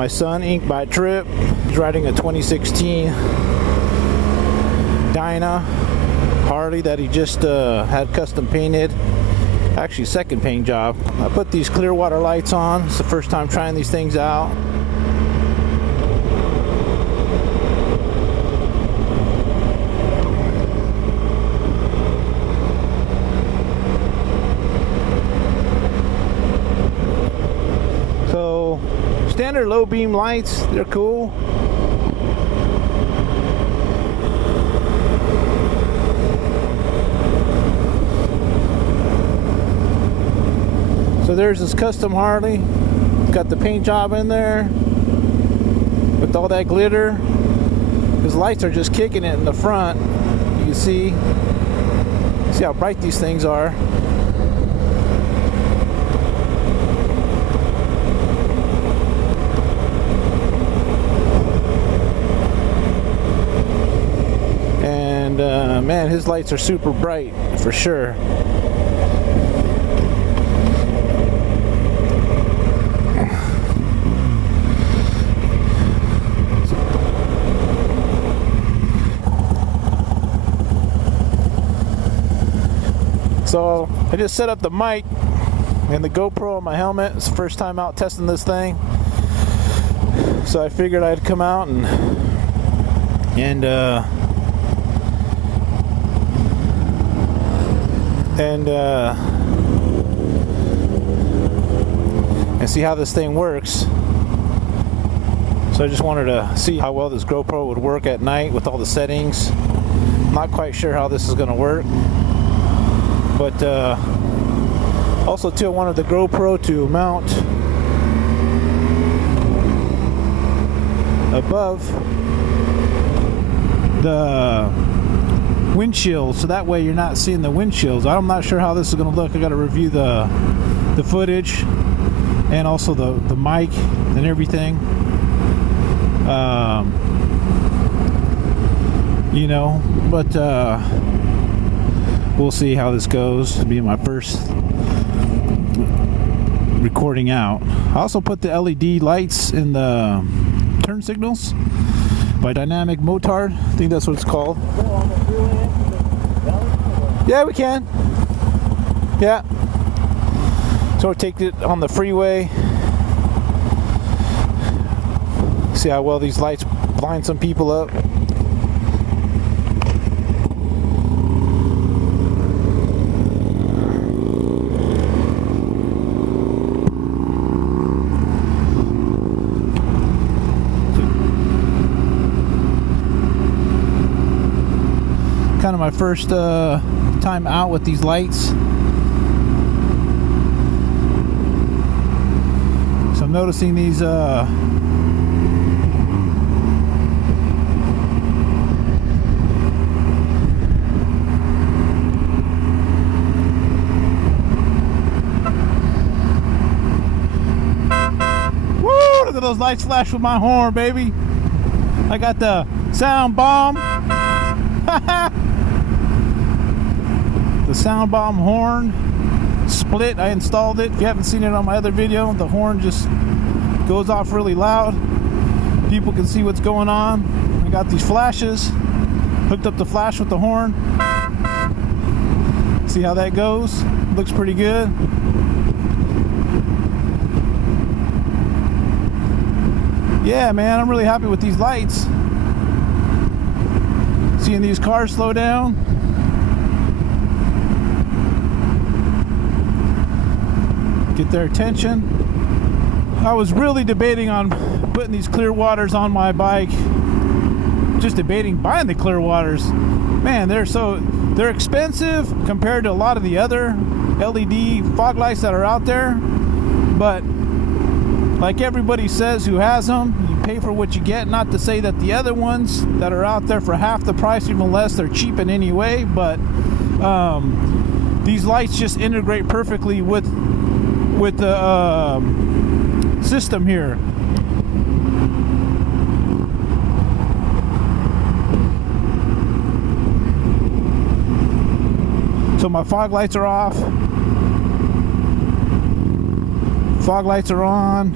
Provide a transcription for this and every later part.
my son, Ink by Trip. He's riding a 2016 Dyna Harley that he just had custom painted. Actually, second paint job. I put these Clearwater lights on. It's the first time trying these things out. So, standard low beam lights, they're cool. So there's this custom Harley. Got the paint job in there with all that glitter. His lights are just kicking it in the front. You can see how bright these things are. And man, his lights are super bright for sure. So I just set up the mic and the GoPro on my helmet. It's the first time out testing this thing. So I figured I'd come out and see how this thing works. So I just wanted to see how well this GoPro would work at night with all the settings. I'm not quite sure how this is going to work. But also too, I wanted the GoPro to mount above the windshield, so that way you're not seeing the windshields. I'm not sure how this is going to look. I got to review the footage and also the mic and everything. You know, but we'll see how this goes. It'll be my first recording out. I also put the LED lights in the turn signals by Dynamic Motard. I think that's what it's called. Yeah, we can. Yeah. So we'll take it on the freeway. See how well these lights blind some people up. Kind of my first time out with these lights. So I'm noticing these woo, look at those lights flash with my horn, baby. I got the sound bomb. The sound bomb horn split. I installed it. If you haven't seen it on my other video, the horn just goes off really loud. People can see what's going on. I got these flashes. Hooked up the flash with the horn. See how that goes? Looks pretty good. Yeah, man, I'm really happy with these lights. Seeing these cars slow down. Get their attention. I was really debating on putting these Clearwaters on my bike. Just debating buying the Clearwaters. Man, they're expensive compared to a lot of the other LED fog lights that are out there. But like everybody says who has them, you pay for what you get. Not to say that the other ones that are out there for half the price, even less, they're cheap in any way. But these lights just integrate perfectly with the system here. So my fog lights are off. Fog lights are on.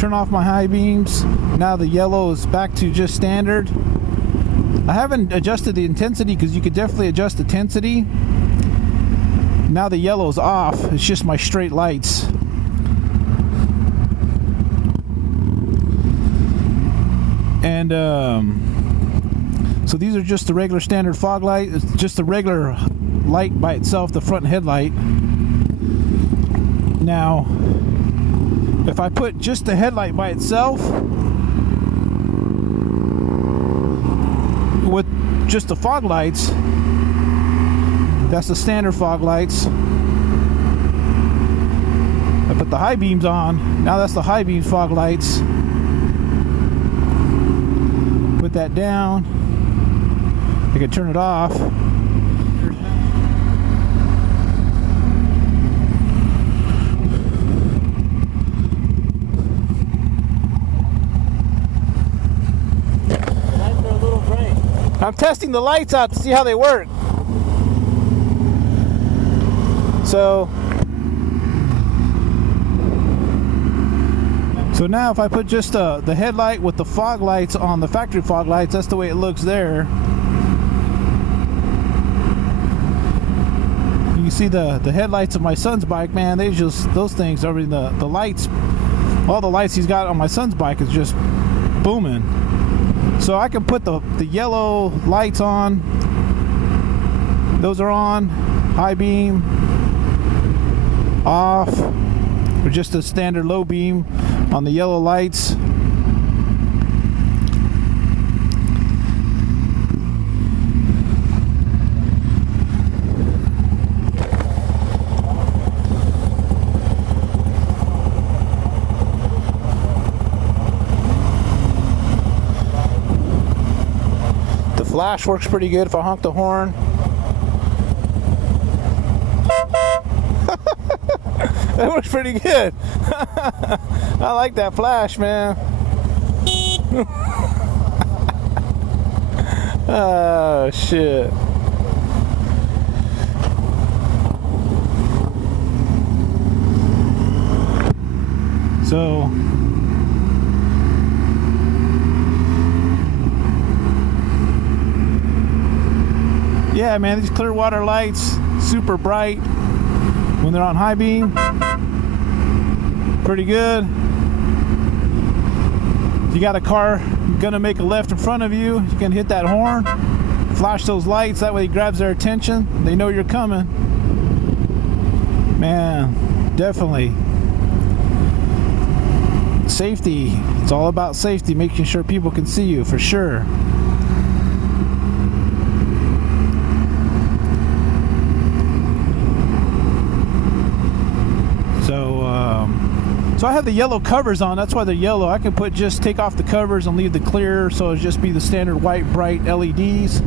turn off my high beams. Now the yellow is back to just standard. I haven't adjusted the intensity because you could definitely adjust the intensity. Now the yellow's off. It's just my straight lights. And so these are just the regular standard fog light. It's just the regular light by itself, the front headlight. Now, if I put just the headlight by itself with just the fog lights, that's the standard fog lights. I put the high beams on. Now that's the high beams fog lights. Put that down. I can turn it off. I'm testing the lights out to see how they work. So now if I put just the headlight with the fog lights on, the factory fog lights, that's the way it looks there. You can see the headlights of my son's bike, man, they just, those things, I mean, the lights, all the lights he's got on my son's bike is just booming. So I can put the yellow lights on. Those are on. High beam. Off. Or just a standard low beam on the yellow lights. Flash works pretty good if I honk the horn. That works pretty good. I like that flash, man. Oh, shit. So yeah, man, these Clearwater lights, super bright when they're on high beam. Pretty good. If you got a car gonna make a left in front of you, you can hit that horn, flash those lights, that way it grabs their attention. They know you're coming. Man, definitely. Safety. It's all about safety, making sure people can see you, for sure. So I have the yellow covers on. That's why they're yellow. I can just take off the covers and leave the clear, so it'll just be the standard white bright LEDs.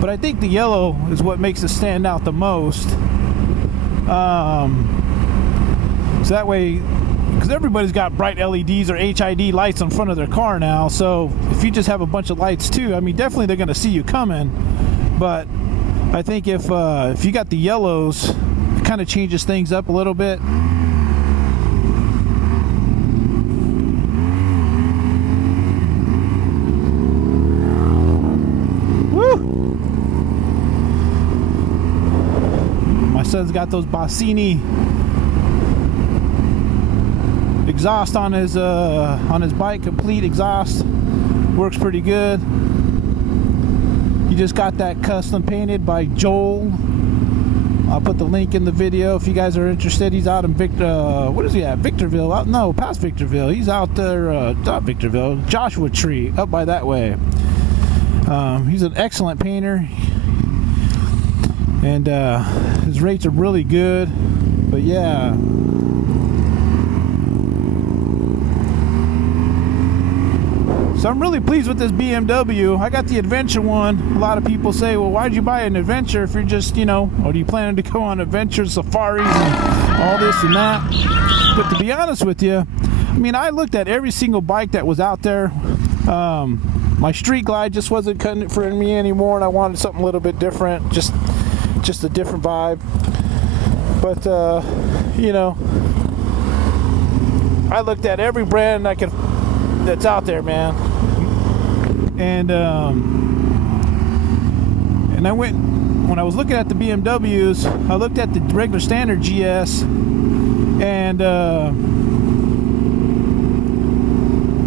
But I think the yellow is what makes it stand out the most. So that way, because everybody's got bright LEDs or HID lights in front of their car now. So if you just have a bunch of lights too, I mean, definitely they're going to see you coming. But I think if you got the yellows, it kind of changes things up a little bit. Son's got those Bossini exhaust on his bike, complete exhaust, works pretty good. He just got that custom painted by Joel. I'll put the link in the video if you guys are interested. He's out in what is he at? Victorville? No, past Victorville. He's out there, not Victorville, Joshua Tree, up by that way. He's an excellent painter. And his rates are really good, but yeah. So I'm really pleased with this BMW. I got the Adventure one. A lot of people say, well, why'd you buy an Adventure if you're just, you know, or do you plan to go on adventures, safaris, and all this and that? But to be honest with you, I mean, I looked at every single bike that was out there. My Street Glide just wasn't cutting it for me anymore, and I wanted something a little bit different, just a different vibe. But you know, I looked at every brand that's out there, man. And I went, when I was looking at the BMWs, I looked at the regular standard GS, and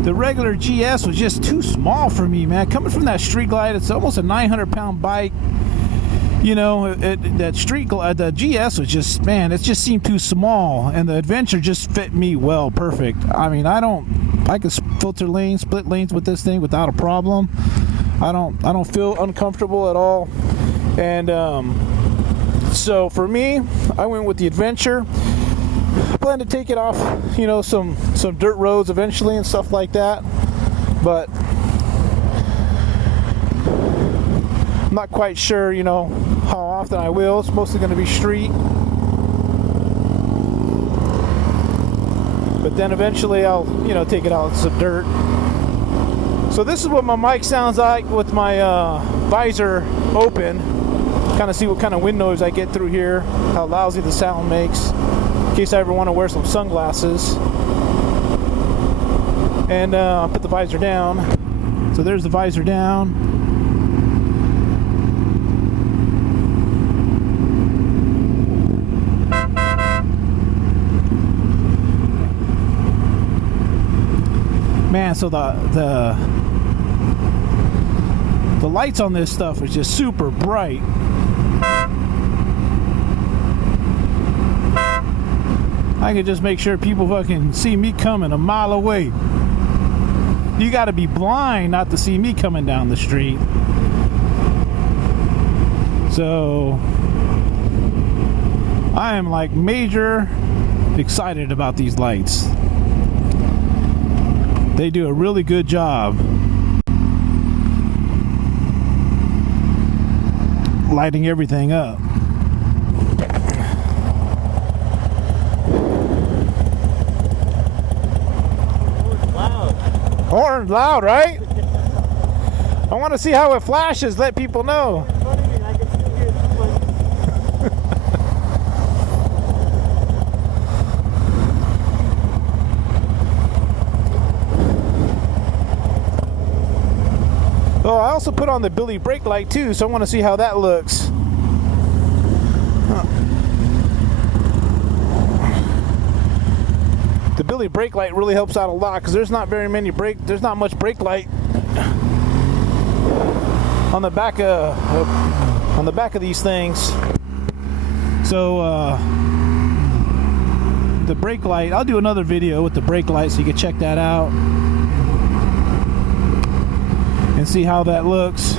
the regular GS was just too small for me, man. Coming from that Street Glide, it's almost a 900-pound bike. You know, the GS was just, man, it just seemed too small, and the Adventure just fit me well, perfect. I mean, I can filter lanes, split lanes with this thing without a problem. I don't feel uncomfortable at all. And so for me, I went with the Adventure. I plan to take it off, you know, some dirt roads eventually and stuff like that, but I'm not quite sure, you know, how often I will. It's mostly going to be street, but then eventually I'll, you know, take it out in some dirt. So this is what my mic sounds like with my visor open. Kind of see what kind of wind noise I get through here, how lousy the sound makes, in case I ever want to wear some sunglasses. And I'll put the visor down. So there's the visor down. Man, so the lights on this stuff is just super bright. I can just make sure people fucking see me coming a mile away. You gotta be blind not to see me coming down the street. So I am like major excited about these lights. They do a really good job lighting everything up. Horn loud, right? I want to see how it flashes, let people know. Oh, I also put on the Billy brake light too, so I want to see how that looks. The Billy brake light really helps out a lot because there's not much brake light on the back of these things. So the brake light, I'll do another video with the brake light so you can check that out and see how that looks.